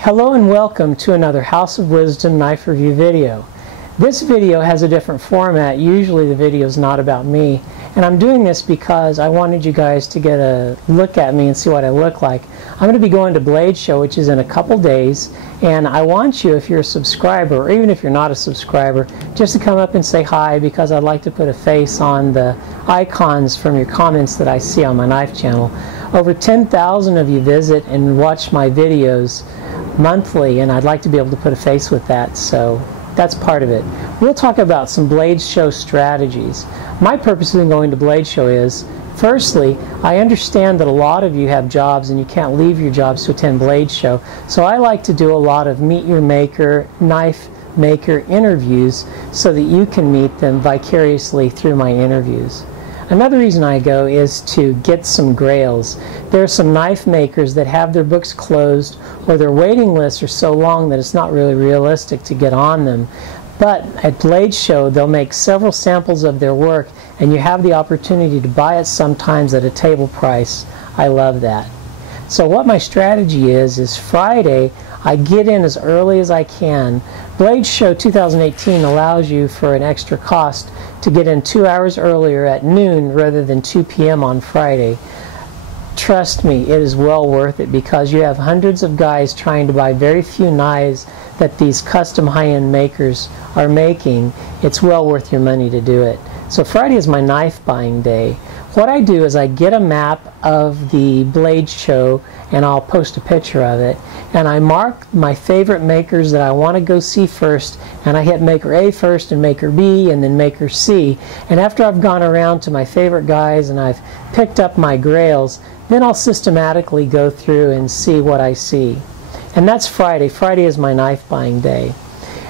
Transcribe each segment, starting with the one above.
Hello and welcome to another House of Wisdom knife review video. This video has a different format. Usually the video is not about me, and I'm doing this because I wanted you guys to get a look at me and see what I look like. I'm going to be going to Blade Show, which is in a couple days, and I want you, if you're a subscriber, or even if you're not a subscriber, just to come up and say hi, because I'd like to put a face on the icons from your comments that I see on my knife channel. Over 10,000 of you visit and watch my videos monthly, and I'd like to be able to put a face with that, so that's part of it. We'll talk about some Blade Show strategies. My purpose in going to Blade Show is, firstly, I understand that a lot of you have jobs and you can't leave your jobs to attend Blade Show, so I like to do a lot of meet your maker, knife maker interviews so that you can meet them vicariously through my interviews. Another reason I go is to get some grails. There are some knife makers that have their books closed, or their waiting lists are so long that it's not really realistic to get on them. But at Blade Show, they'll make several samples of their work, and you have the opportunity to buy it sometimes at a table price. I love that. So what my strategy is Friday, I get in as early as I can. Blade Show 2018 allows you, for an extra cost, to get in 2 hours earlier at noon rather than 2 p.m. on Friday. Trust me, it is well worth it, because you have hundreds of guys trying to buy very few knives that these custom high-end makers are making. It's well worth your money to do it. So Friday is my knife buying day. What I do is I get a map of the Blade Show, and I'll post a picture of it, and I mark my favorite makers that I want to go see first, and I hit maker A first and maker B and then maker C, and after I've gone around to my favorite guys and I've picked up my grails, then I'll systematically go through and see what I see. And that's Friday. Friday is my knife buying day.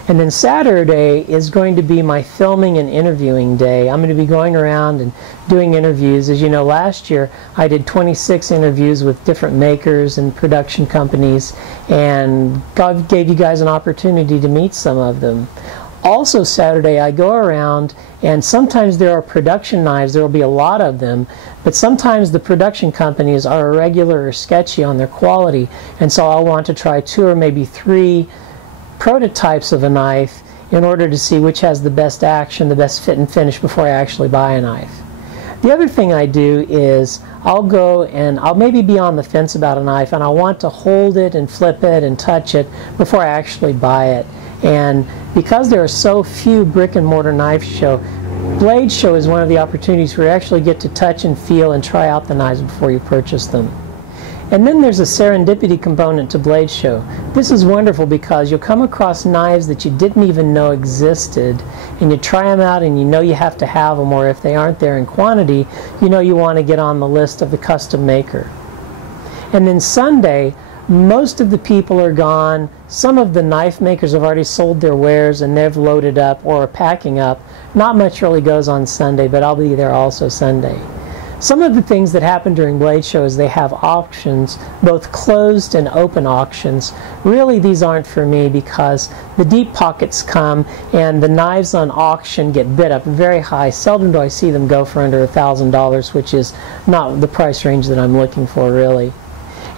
And then Saturday is going to be my filming and interviewing day. I'm going to be going around and doing interviews. As you know, last year I did 26 interviews with different makers and production companies, and God gave you guys an opportunity to meet some of them. Also Saturday I go around, and sometimes there are production knives. There will be a lot of them, but sometimes the production companies are irregular or sketchy on their quality, and so I'll want to try 2 or maybe 3 prototypes of a knife in order to see which has the best action, the best fit and finish before I actually buy a knife. The other thing I do is I'll go and I'll maybe be on the fence about a knife, and I want to hold it and flip it and touch it before I actually buy it. And because there are so few brick and mortar knife show, Blade Show is one of the opportunities where you actually get to touch and feel and try out the knives before you purchase them. And then there's a serendipity component to Blade Show. This is wonderful because you'll come across knives that you didn't even know existed, and you try them out and you know you have to have them, or if they aren't there in quantity, you know you want to get on the list of the custom maker. And then Sunday, most of the people are gone. Some of the knife makers have already sold their wares and they've loaded up or are packing up. Not much really goes on Sunday, but I'll be there also Sunday. Some of the things that happen during Blade Show is they have auctions, both closed and open auctions. Really, these aren't for me because the deep pockets come and the knives on auction get bid up very high. Seldom do I see them go for under $1,000, which is not the price range that I'm looking for, really.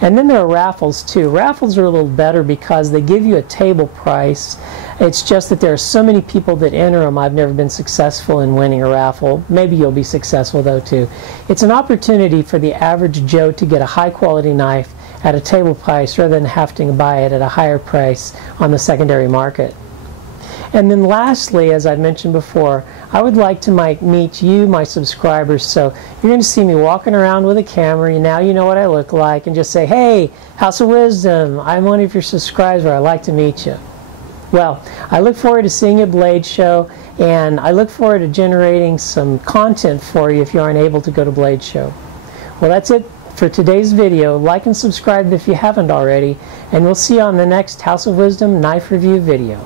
And then there are raffles too. Raffles are a little better because they give you a table price. It's just that there are so many people that enter them. I've never been successful in winning a raffle. Maybe you'll be successful though too. It's an opportunity for the average Joe to get a high quality knife at a table price rather than having to buy it at a higher price on the secondary market. And then lastly, as I've mentioned before, I would like to meet you, my subscribers. So you're going to see me walking around with a camera. Now you know what I look like, and just say, hey, House of Wisdom, I'm one of your subscribers. I'd like to meet you. Well, I look forward to seeing you at Blade Show, and I look forward to generating some content for you if you aren't able to go to Blade Show. Well, that's it for today's video. Like and subscribe if you haven't already, and we'll see you on the next House of Wisdom knife review video.